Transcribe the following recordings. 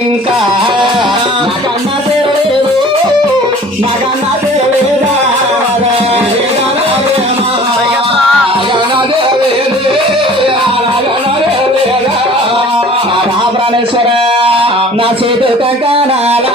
ఇంకా నాకన్నా తెరలేదు నాకన్నా తెరలేదా రామరాణేశ్వర నా చేతు కంకణాల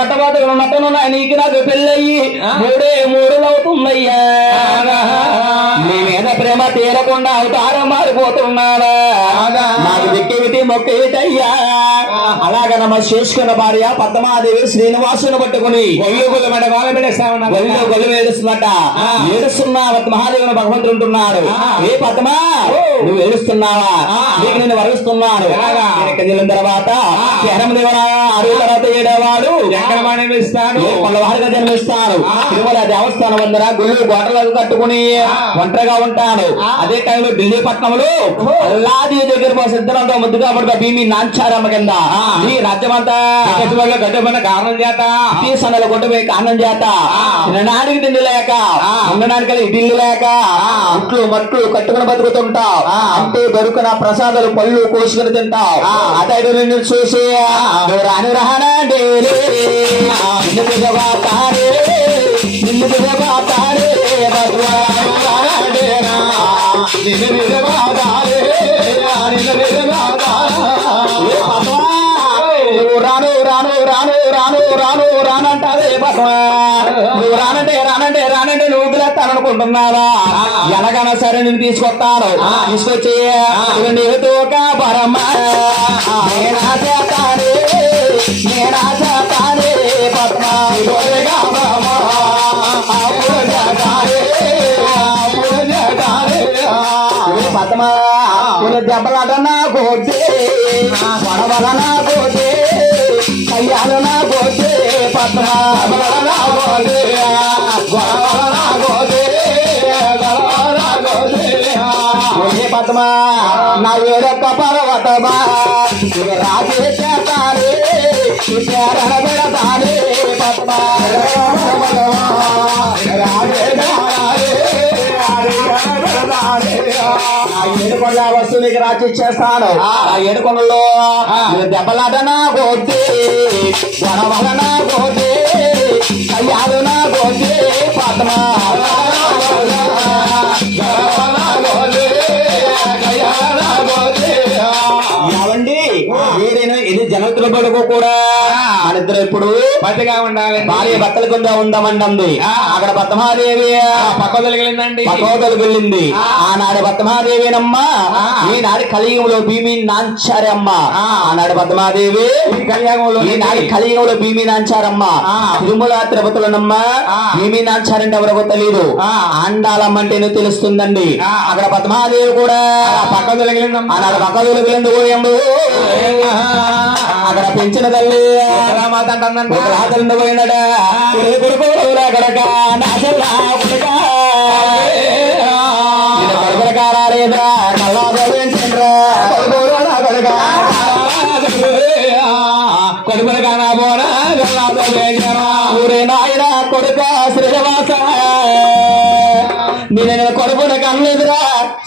నట్టబాతలు నట్టనున్నా నీకు నాకు పెళ్ళయ్యి మూడే మూడులు తీరకుండా అవతారం మారిపోతున్నాడా నాకు దిక్కేమిటి మొక్కేమిటయ్యా అలాగ నమ్మ చేసుకున్న భార్య పద్మాదేవి శ్రీనివాసుని పట్టుకుని మెడ గొల్లు గొల్లు ఏడుస్తున్నా మహాదేవుని భగవంతుడు ఉంటున్నాడు. ఏ పద్మా? నువ్వు ఏడుస్తున్నావా? నీకు నేను వరవిస్తున్నాను వెళ్ళిన తర్వాత అడుగు తర్వాత ఏడేవాడు. కొండవాడిగా జన్మిస్తాను తిరుమల దేవస్థానం వందర గుళ్ళు గోటలకు కట్టుకుని ఒంటరిగా ఉంటాను అదే టైంలో ఢిల్లీ పట్నంలో అల్లాది దగ్గర మా సిద్ధంతో ముద్దుగా పడుక భీమి నాంచారమ్మ కింద. ఈ రాజ్యమంతా కారణం చేత సన్నల కొట్టుపోయి కారణం చేత తినడానికి తిండి లేక ఉండడానికి ఇడ్లీ లేక ఉట్లు మట్లు కట్టుకుని బతుకుతుంటావు అంటే దొరుకున ప్రసాదాలు పళ్ళు కోసుకుని తింటావు అతడు నిన్ను చూసి రాని నిన్ను రాను రాను రాను రాను రాను రానంటావే పద్మా నువ్వు రానంటే రానంటే రానంటే నువ్వు అనుకుంటున్నారా ఎలాగైనా సరే నేను తీసుకొస్తాను తీసుకొచ్చి నీతో పరమా నేనా దెబ్బలాట నా గోడ్డే గొడవల నా గోడ్డే కయ్యాల నా గోడ్డే పద్మా? గొడవల నా గొడవల నా గోడ్డే నా గోడ్డే పద్మా నా పర్వతమా రాజే పద్మా. ఏడుకొండ వస్తువునికి రాసి ఇచ్చేస్తాను. ఆ ఏడుకొండలో దెబ్బలాట నా గోతే గొడవల నా గోతే కయ్యాలు నా గోతే పద్మ ఏమండి? వీరైనా ఇది జనతుల బడుకు కూడా ఇద్దరు ఇప్పుడు పతిగా ఉండాలి భార్య భర్తల కింద ఉందామంటుంది అక్కడ పద్మాదేవి పక్క తొలగిలిందండి పకోదలు వెళ్ళింది ఆనాడు పద్మాదేవినమ్మ ఈనాడు కలియుగంలో భీమి నాంచారమ్మ. ఆనాడు పద్మాదేవి ఈ కలియాగంలో ఈనాడు కలియుగంలో భీమి నాంచారమ్మ. తిరుమల తిరుపతులనమ్మ. భీమి నాంచారంటే ఎవరికో తెలియదు ఆండాలమ్మ అంటేనే తెలుస్తుందండి. అక్కడ పద్మాదేవి కూడా. పక్క తొలగిలిందమ్మా ఆనాడు పక్కదలు వెళ్ళింది పోయండు అక్కడ పెంచిన తల్లి రామాత రాతలు పోయినడ అక్కడక నాశల్లా కొడుకా. నిన్ను కడుపుల కారాలేదా నల్లాదో పెంచండ్రా కొడుకుల కానా పోనా గల్లాతో వేగరా ఊరే నాయన కొడుక శ్రీనివాస నేను కొడుకున కన్నెదురా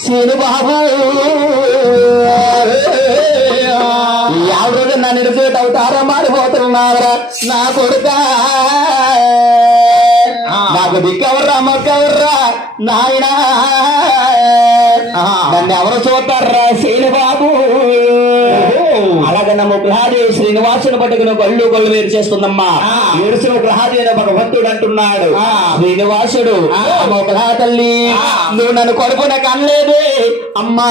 శీను బాబు. ఎవరు నన్ను నిరుపేట అవుతారా మారిపోతున్నారా నా కొడుక. నాకు దిక్కవర్రా మొక్కవర్రా నాయన. నన్ను ఎవరు చూస్తారా శీను బాబు అలాగే నమ్మ గ్రహాదేవి శ్రీనివాసుని పట్టుకుని గళ్ళు గళ్ళు వేరు చేస్తుందమ్మా ఏడుసిన గ్రహాదేవి అని భగవంతుడు అంటున్నాడు. శ్రీనివాసుడు అమ్మ గ్రహ తల్లి నువ్వు నన్ను కొడుకున కనలేదే అమ్మా.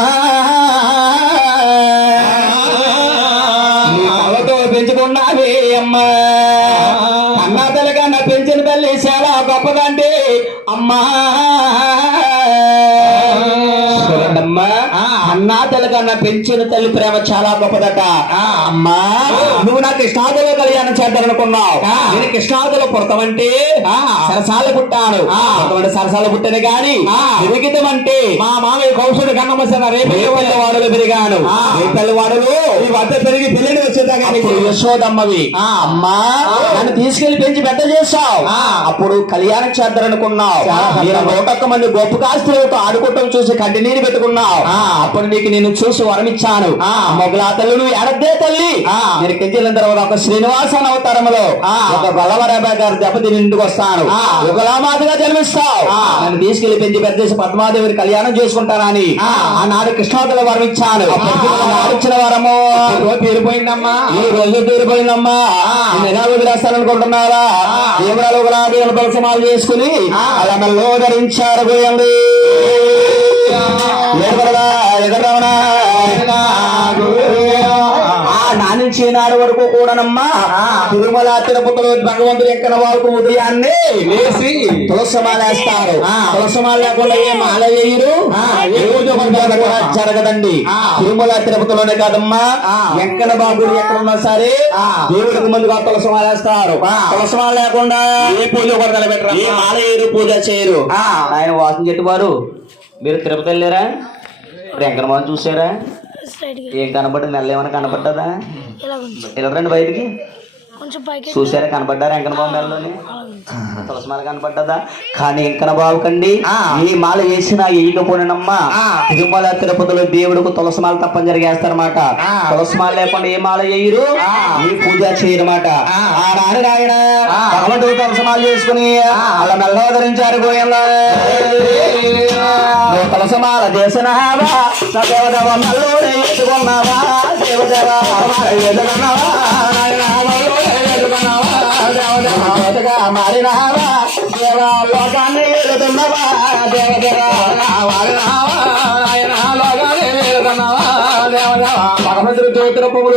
పెంచుకున్నావే అమ్మా. అన్నా తల్లి కన్నా పెంచిన తల్లి చాలా గొప్పదంటే అమ్మా. చూడండమ్మా అన్న కన్నా తల్లి కన్నా పెంచిన తల్లి ప్రేమ చాలా గొప్పదట. అమ్మా నువ్వు నా కృష్ణాదులో కళ్యాణం చేద్దామనుకున్నావు నేను కృష్ణాదులో పుడతామంటే. సరసాల పుట్టాను సరసాల పుట్టను గాని. విరగితం అంటే మా మామయ్య కౌశుడు కన్నమ్మసిన రేపు రేపల్లి వాడలు పెరిగాను. రేపల్లి వాడలు ఈ వద్ద పెరిగి పిల్లని వచ్చేదా యశోదమ్మవి ఆ. అమ్మా. నన్ను తీసుకెళ్ళి పెంచి పెద్ద చేస్తావు ఆ. అప్పుడు కళ్యాణం చేద్దారనుకున్నావు చాలా నేను నూటొక్క మంది గొప్ప కాస్తులతో ఆడుకోవటం చూసి కంటి నీరు పెట్టుకున్నావు. అప్పుడు నీకు నేను చూసి వరమిచ్చాను ఆ. మొగలా తల్లి ఎడద్దే తల్లి. నేను కెంచెల్లిన తర్వాత ఒక శ్రీనివాసన్ అవతారంలో. ఒక గొల్లవరాబాయ్ గారు దెబ్బతిని ఇంటికి వస్తాను ఆ. ఒకలామాదిగా జన్మిస్తావు. నన్ను తీసుకెళ్ళి పెంచి పెద్ద పద్మాదేవిని కళ్యాణం చేసుకుంటానని ఆ. ఆనాడు కృష్ణావతుల వరమిచ్చాను ఇచ్చిన వరము తీరిపోయిందమ్మా ఈ రోజు తీరిపోయిందమ్మా ఎలా వదిలేస్తాననుకుంటున్నారా ఒకలాగా పలసమాలు చేసుకుని. అలా మెల్లో ధరించారు పోయండి ఆ నానించి నాడు వరకు కూడానమ్మా. తిరుమల తిరుపతిలో భగవంతుడు ఎక్కడ వరకు ఉదయాన్నే లేచి తులసమాలేస్తారు. తులసమాల లేకుండా ఏ మాల వేయరు జరగదండి. తిరుమల తిరుపతిలోనే కాదమ్మా. ఎక్కడ బాబుడు ఎక్కడ ఉన్నా సరే. దేవుడికి ముందుగా తులసమాలేస్తారు. తులసమాల లేకుండా ఏ పూజ కూడా నిలబెట్టరా ఏ మాల వేయరు పూజ చేయరు. ఆయన వాసన చెట్టు వారు మీరు తిరుపతి వెళ్ళారా వెంకటమోహన్ చూసారా ఏం కనపడింది? నెల ఏమైనా కనపడ్డదా? ఇలా రండి బయటికి. చూసారా కనపడ్డారా అలా తులసిమాల కనపడ్డదా? కానీ ఇంకన బాబు కండి ఆ. ఈ మాల వేసినా వేయకపోయినమ్మా ఆ. తిరుమల తిరుపతిలో దేవుడికి తులసిమాల తప్పనిసరిగా వేస్తారన్నమాట ఆ. తులసిమాల లేకుండా ఏ మాల వేయరు. ఈ పూజ చేయరమాట ఆ. భగవంతుడు తులసిమాల చేసుకుని. అలా మెల్ల ధరించారు గోయంలో. తులసిమాల చేసినావా? నా దేవదేవ ఎత్తుకున్నావా దేవదేవ ఎదుగున్నావా నాయనా? మారినావా దేవ లోకాన్ని ఎదుగుతున్నావా దేవదేవ భగవంతుడు జ్యోతిర పువ్వులు